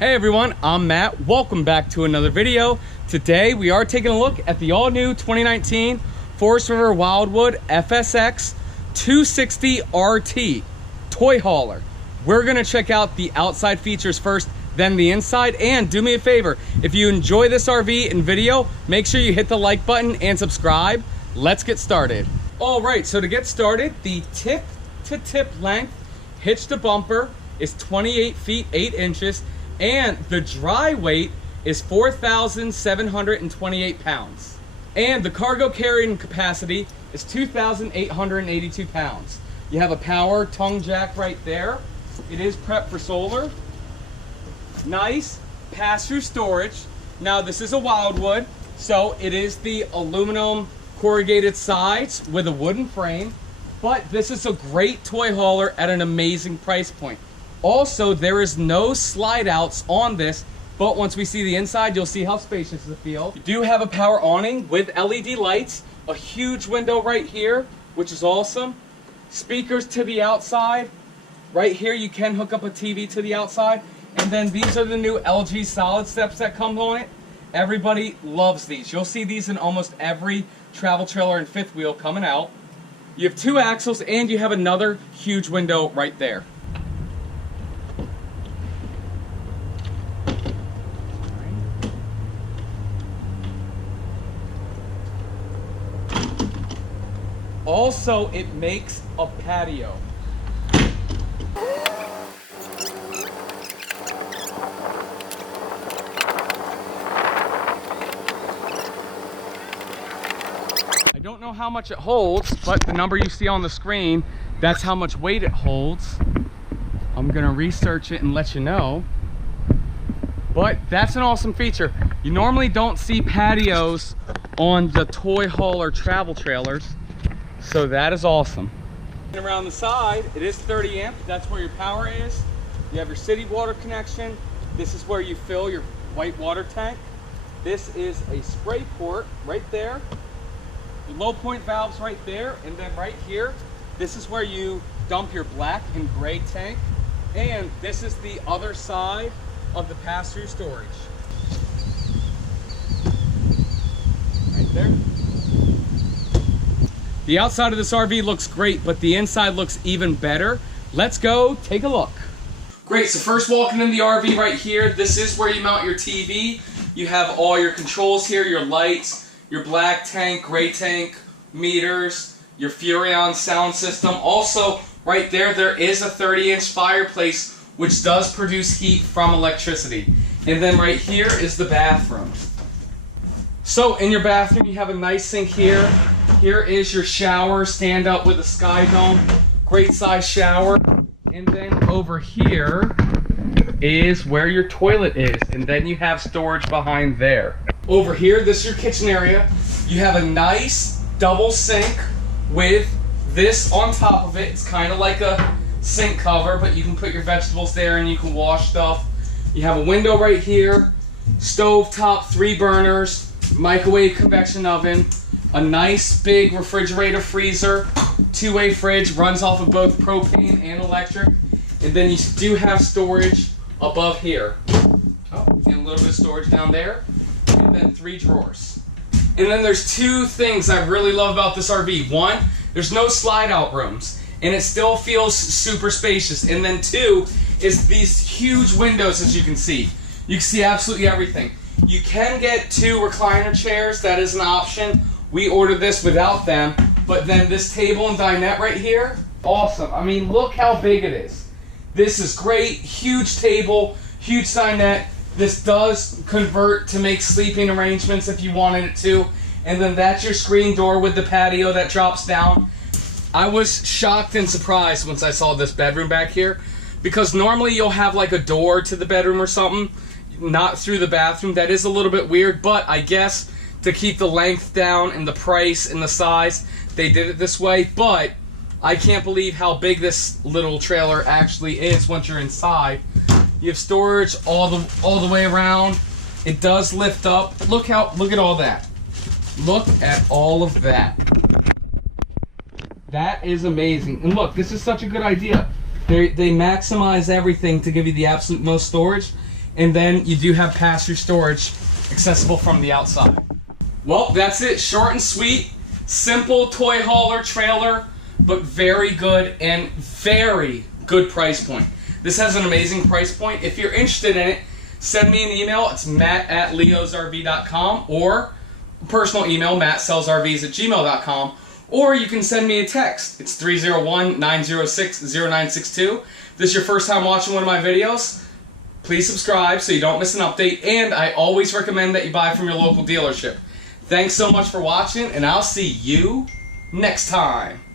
Hey everyone, I'm Matt. Welcome back to another video. Today we are taking a look at the all-new 2019 Forest River Wildwood FSX 260RT toy hauler. We're gonna check out the outside features first, then the inside. And do me a favor, if you enjoy this RV and video, make sure you hit the like button and subscribe. Let's get started. All right, so to get started, the tip to tip length hitch to bumper is 28 feet 8 inches. And the dry weight is 4,728 pounds. And the cargo carrying capacity is 2,882 pounds. You have a power tongue jack right there. It is prepped for solar. Nice pass-through storage. Now this is a Wildwood, so it is the aluminum corrugated sides with a wooden frame. But this is a great toy hauler at an amazing price point. Also, there is no slide outs on this, but once we see the inside, you'll see how spacious it feels. You do have a power awning with LED lights, a huge window right here, which is awesome. Speakers to the outside. Right here, you can hook up a TV to the outside. And then these are the new LG solid steps that come on it. Everybody loves these. You'll see these in almost every travel trailer and fifth wheel coming out. You have 2 axles and you have another huge window right there. Also, it makes a patio. I don't know how much it holds, but the number you see on the screen, that's how much weight it holds. I'm gonna research it and let you know. But that's an awesome feature. You normally don't see patios on the toy hauler travel trailers. So that is awesome. And around the side, it is 30 amp. That's where your power is. You have your city water connection. This is where you fill your white water tank. This is a spray port right there. Your low point valves right there. And then right here, this is where you dump your black and gray tank. And this is the other side of the pass-through storage. Right there. The outside of this RV looks great, but the inside looks even better. Let's go take a look. Great, so first walking in the RV right here, this is where you mount your TV. You have all your controls here, your lights, your black tank, gray tank, meters, your Furrion sound system. Also, right there, there is a 30-inch fireplace, which does produce heat from electricity. And then right here is the bathroom. So in your bathroom, you have a nice sink here. Here is your shower, stand up with a sky dome, great size shower. And then over here is where your toilet is. And then you have storage behind there. Over here, this is your kitchen area. You have a nice double sink with this on top of it. It's kind of like a sink cover, but you can put your vegetables there and you can wash stuff. You have a window right here, stove top, 3 burners, microwave convection oven, a nice big refrigerator freezer, 2-way fridge, runs off of both propane and electric. And then you do have storage above here. Oh, and a little bit of storage down there. And then 3 drawers. And then there's 2 things I really love about this RV. 1, there's no slide out rooms, and it still feels super spacious. And then 2 is these huge windows, as you can see. You can see absolutely everything. You can get 2 recliner chairs, that is an option. We ordered this without them, but then this table and dinette right here, awesome. I mean, look how big it is. This is great, huge table, huge dinette. This does convert to make sleeping arrangements if you wanted it to. And then that's your screen door with the patio that drops down. I was shocked and surprised once I saw this bedroom back here, because normally you'll have like a door to the bedroom or something, not through the bathroom. That is a little bit weird, but I guess to keep the length down and the price and the size, they did it this way. But I can't believe how big this little trailer actually is once you're inside. You have storage all the way around. It does lift up. Look at all that. Look at all of that. That is amazing. And look, this is such a good idea. They maximize everything to give you the absolute most storage. and then you do have pass-through storage accessible from the outside. Well, that's it. Short and sweet. Simple toy hauler trailer, but very good and very good price point. This has an amazing price point. If you're interested in it, send me an email. It's matt@leosrv.com, or personal email, mattsellsrvs@gmail.com, or you can send me a text. It's 301-906-0962. If this is your first time watching one of my videos, please subscribe so you don't miss an update, and I always recommend that you buy from your local dealership. Thanks so much for watching, and I'll see you next time.